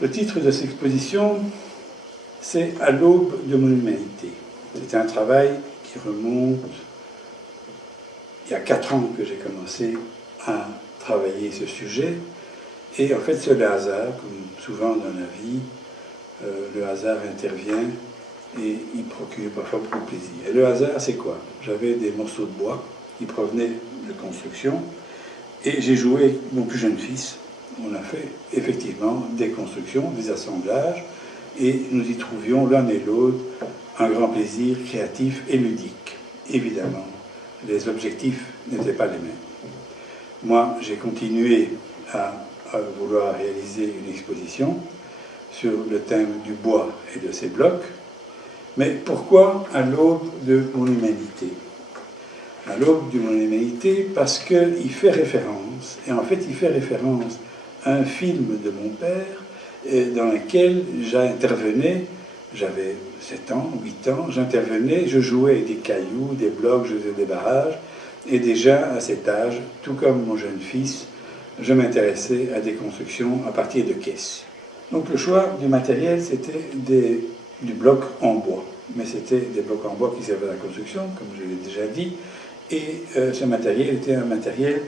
Le titre de cette exposition, c'est « À l'aube de mon humanité ». C'est un travail qui remonte il y a 4 ans que j'ai commencé à travailler ce sujet. Et en fait, c'est le hasard, comme souvent dans la vie, le hasard intervient et il procure parfois beaucoup de plaisir. Et le hasard, c'est quoi? J'avais des morceaux de bois qui provenaient de construction et j'ai joué avec mon plus jeune fils. On a fait effectivement des constructions, des assemblages, et nous y trouvions l'un et l'autre un grand plaisir créatif et ludique. Évidemment, les objectifs n'étaient pas les mêmes. Moi, j'ai continué à vouloir réaliser une exposition sur le thème du bois et de ses blocs, mais pourquoi à l'aube de mon humanité? À l'aube de mon humanité, parce qu'il fait référence, et en fait il fait référence un film de mon père dans lequel j'intervenais, j'avais 7 ans, 8 ans, j'intervenais, je jouais avec des cailloux, des blocs, je faisais des barrages, et déjà à cet âge, tout comme mon jeune fils, je m'intéressais à des constructions à partir de caisses. Donc le choix du matériel, c'était du bloc en bois, mais c'était des blocs en bois qui servaient à la construction, comme je l'ai déjà dit, et ce matériel était un matériel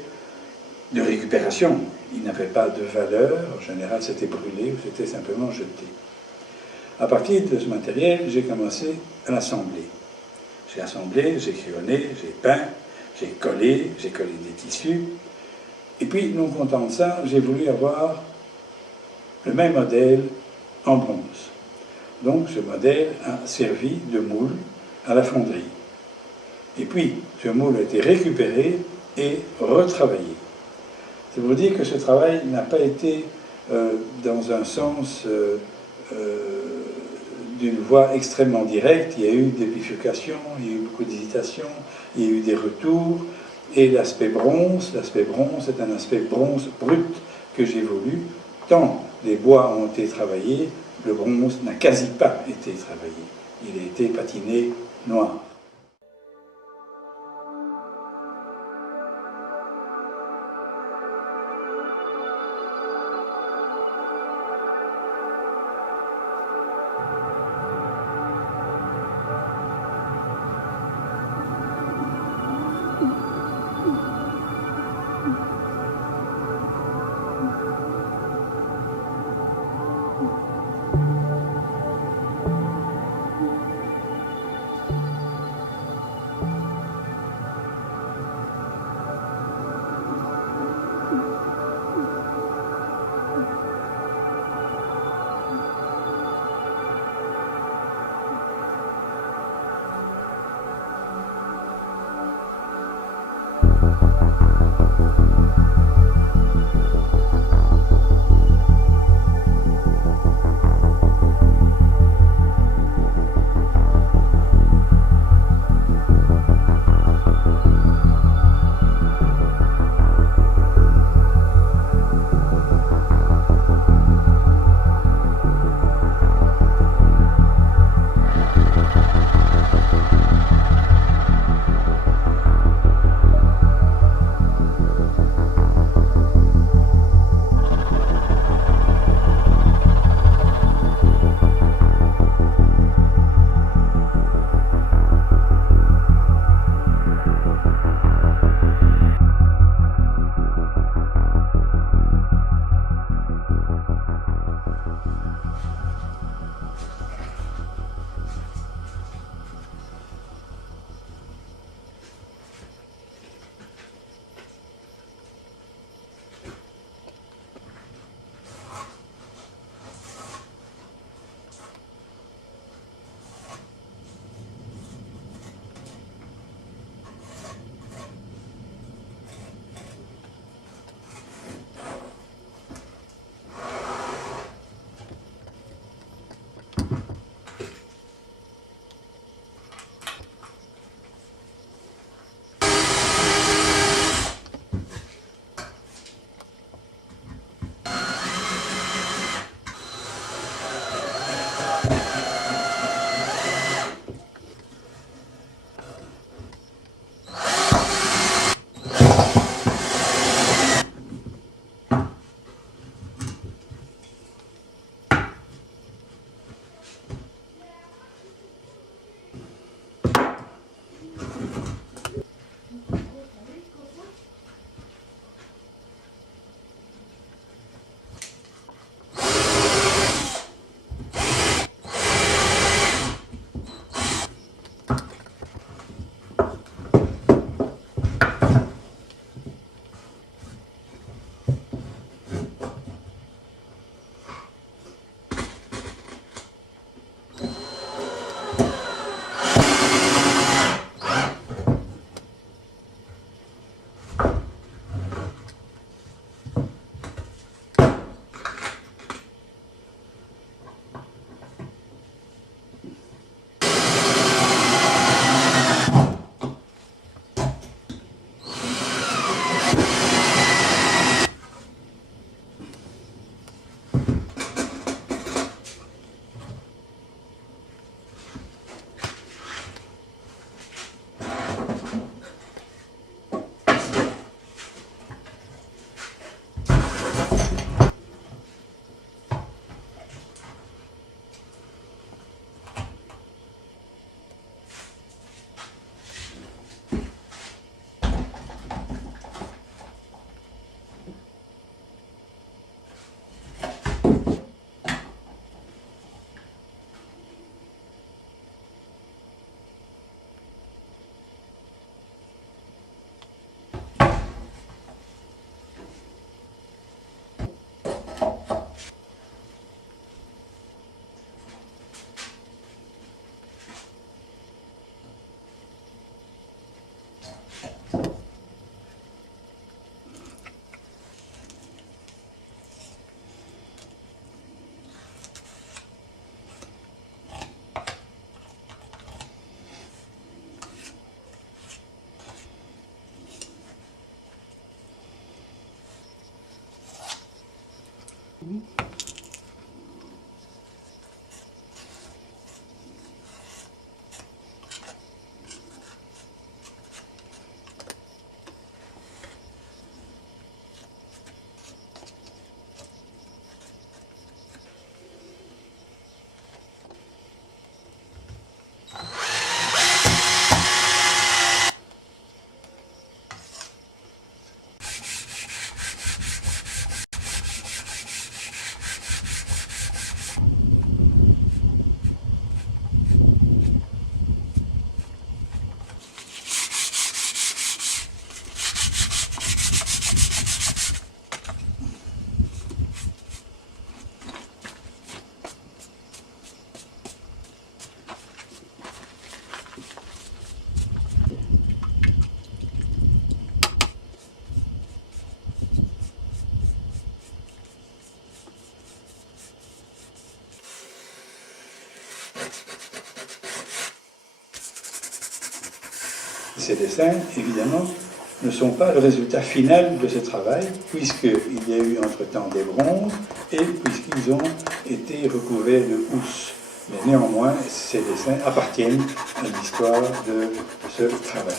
de récupération. Il n'avait pas de valeur, en général c'était brûlé ou c'était simplement jeté. À partir de ce matériel, j'ai commencé à l'assembler. J'ai assemblé, j'ai crayonné, j'ai peint, j'ai collé des tissus. Et puis, non content de ça, j'ai voulu avoir le même modèle en bronze. Donc ce modèle a servi de moule à la fonderie. Et puis, ce moule a été récupéré et retravaillé. C'est pour dire que ce travail n'a pas été dans un sens d'une voie extrêmement directe. Il y a eu des bifurcations, il y a eu beaucoup d'hésitations, il y a eu des retours. Et l'aspect bronze est un aspect bronze brut que j'ai voulu. Tant les bois ont été travaillés, le bronze n'a quasi pas été travaillé. Il a été patiné noir. Ces dessins, évidemment, ne sont pas le résultat final de ce travail, puisqu'il y a eu entre-temps des bronzes et puisqu'ils ont été recouverts de housse. Mais néanmoins, ces dessins appartiennent à l'histoire de ce travail.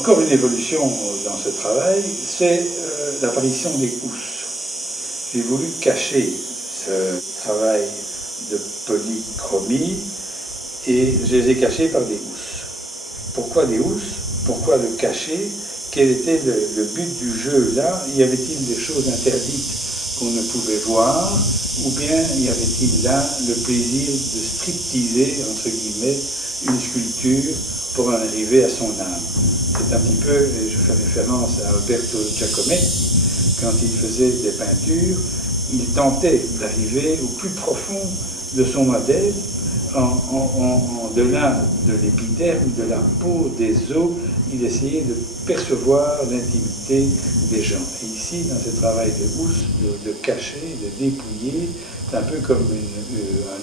Encore une évolution dans ce travail, c'est l'apparition des housses. J'ai voulu cacher ce travail de polychromie et je les ai cachés par des housses. Pourquoi des housses? Pourquoi le cacher? Quel était le but du jeu là? Y avait-il des choses interdites qu'on ne pouvait voir? Ou bien y avait-il là le plaisir de stripteaser, entre guillemets, une sculpture pour en arriver à son âme? C'est un petit peu, je fais référence à Alberto Giacometti, quand il faisait des peintures, il tentait d'arriver au plus profond de son modèle, en delà de l'épiderme, de la peau, des os, il essayait de percevoir l'intimité des gens. Et ici, dans ce travail de housse, de cacher, de dépouiller, c'est un peu comme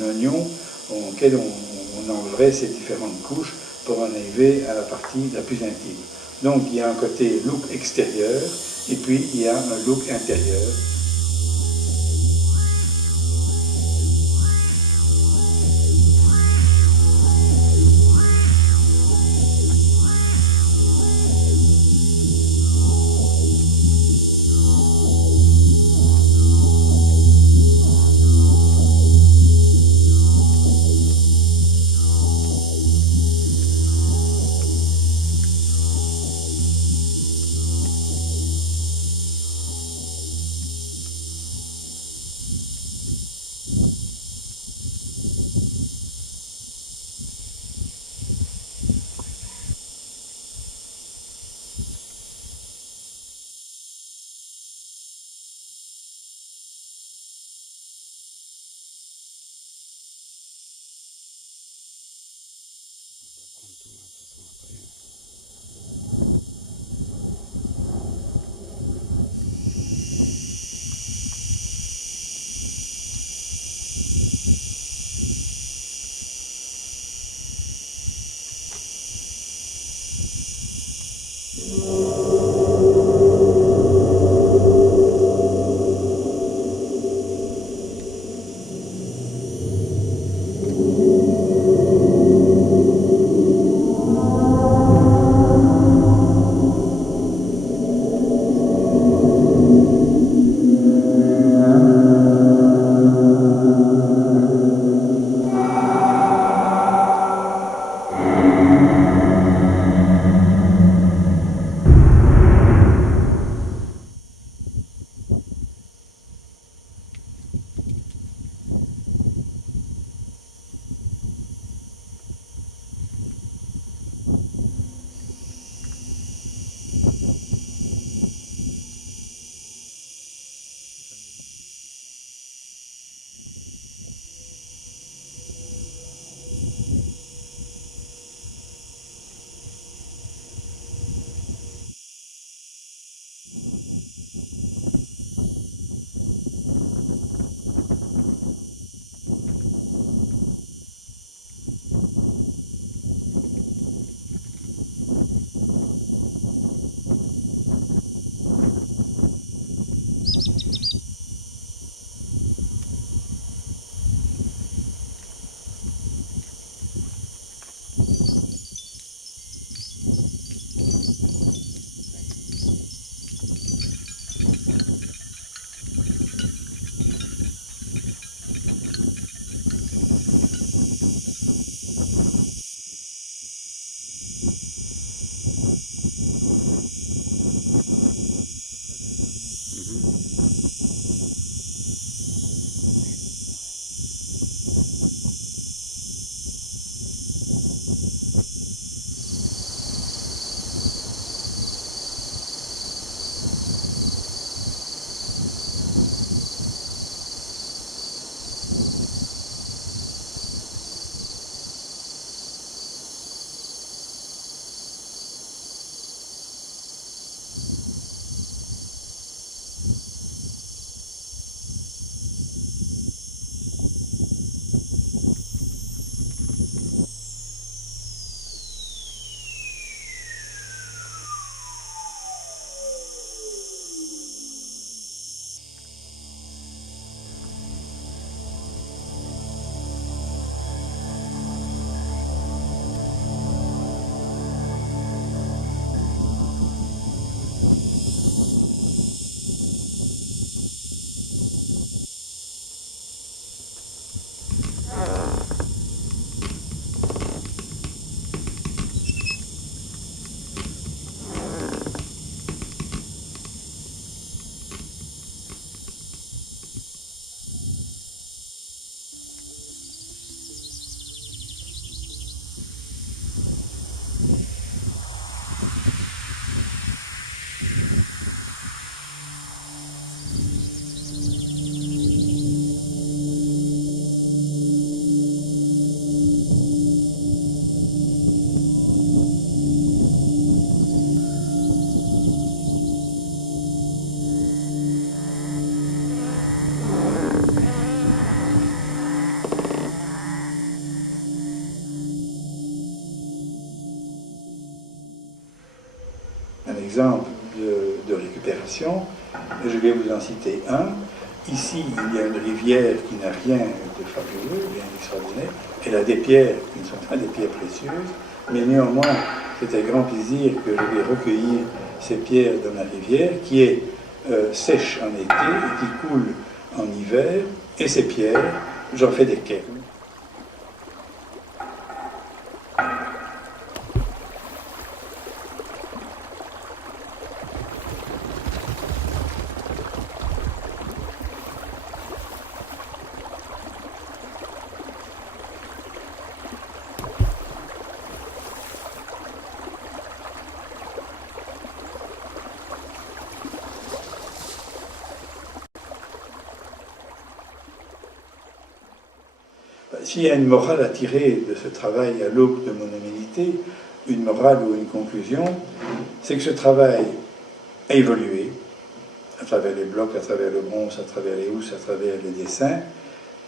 un oignon auquel on enlèverait ces différentes couches pour en arriver à la partie la plus intime. Donc il y a un côté look extérieur et puis il y a un look intérieur. exemple de récupération, je vais vous en citer un. Ici, il y a une rivière qui n'a rien de fabuleux, rien d'extraordinaire. Elle a des pierres qui ne sont pas des pierres précieuses, mais néanmoins, c'est un grand plaisir que je vais recueillir ces pierres dans la rivière, qui est sèche en été et qui coule en hiver. Et ces pierres, j'en fais des cairns. s'il y a une morale à tirer de ce travail à l'aube de mon humanité, une morale ou une conclusion, c'est que ce travail a évolué à travers les blocs, à travers le bronze, à travers les housses, à travers les dessins,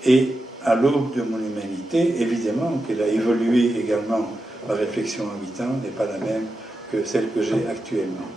et à l'aube de mon humanité, évidemment qu'elle a évolué également. Ma réflexion à 8 ans n'est pas la même que celle que j'ai actuellement.